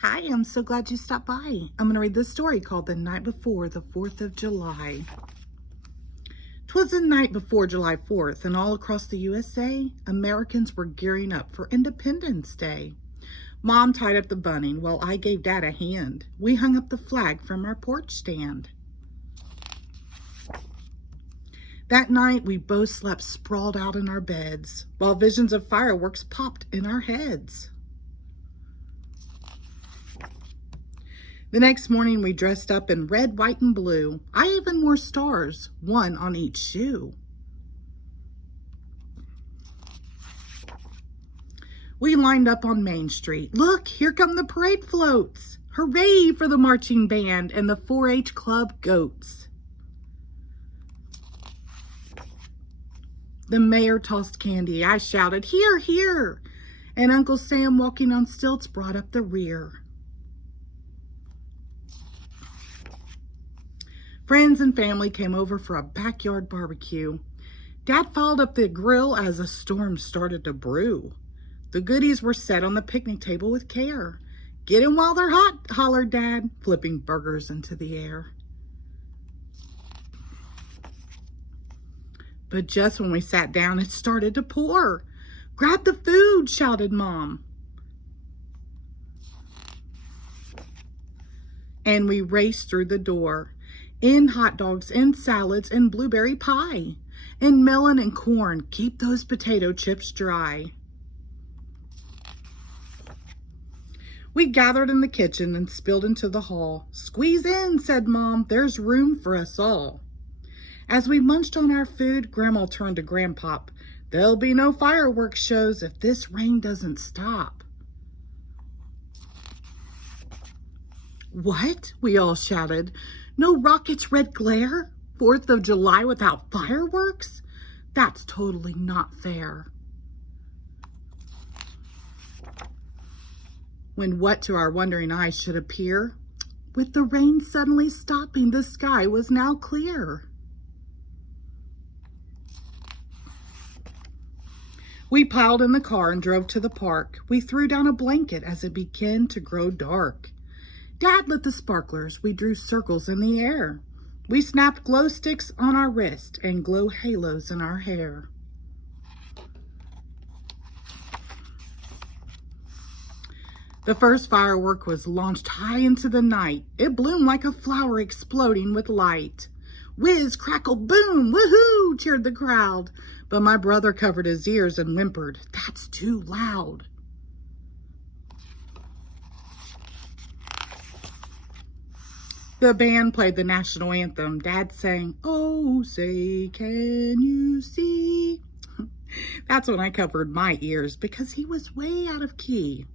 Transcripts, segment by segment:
Hi, I'm so glad you stopped by. I'm going to read this story called The Night Before the 4th of July. 'Twas the night before July 4th, and all across the USA, Americans were gearing up for Independence Day. Mom tied up the bunting while I gave Dad a hand. We hung up the flag from our porch stand. That night, we both slept sprawled out in our beds, while visions of fireworks popped in our heads. The next morning, we dressed up in red, white, and blue. I even wore stars, one on each shoe. We lined up on Main Street. Look, here come the parade floats. Hooray for the marching band and the 4-H club goats. The mayor tossed candy. I shouted, "Here, here!" And Uncle Sam, walking on stilts, brought up the rear. Friends and family came over for a backyard barbecue. Dad followed up the grill as a storm started to brew. The goodies were set on the picnic table with care. "Get 'em while they're hot," hollered Dad, flipping burgers into the air. But just when we sat down, it started to pour. "Grab the food," shouted Mom. And we raced through the door. In hot dogs and salads and blueberry pie. And melon and corn, keep those potato chips dry. We gathered in the kitchen and spilled into the hall. "Squeeze in," said Mom, "there's room for us all." As we munched on our food, Grandma turned to Grandpop. "There'll be no fireworks shows if this rain doesn't stop." "What?" we all shouted. "No rockets, red glare? 4th of July without fireworks? That's totally not fair." When what to our wondering eyes should appear, with the rain suddenly stopping, the sky was now clear. We piled in the car and drove to the park. We threw down a blanket as it began to grow dark. Dad lit the sparklers. We drew circles in the air. We snapped glow sticks on our wrist and glow halos in our hair. The first firework was launched high into the night. It bloomed like a flower exploding with light. Whiz, crackle, boom, woohoo, cheered the crowd. But my brother covered his ears and whimpered, "That's too loud." The band played the national anthem. Dad sang, "Oh, say, can you see?" That's when I covered my ears because he was way out of key.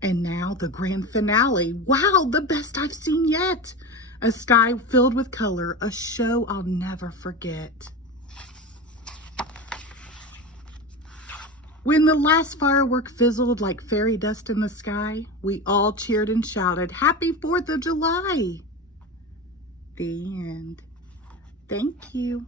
And now the grand finale. Wow, the best I've seen yet. A sky filled with color, a show I'll never forget. When the last firework fizzled like fairy dust in the sky, we all cheered and shouted, "Happy 4th of July!" The end. Thank you.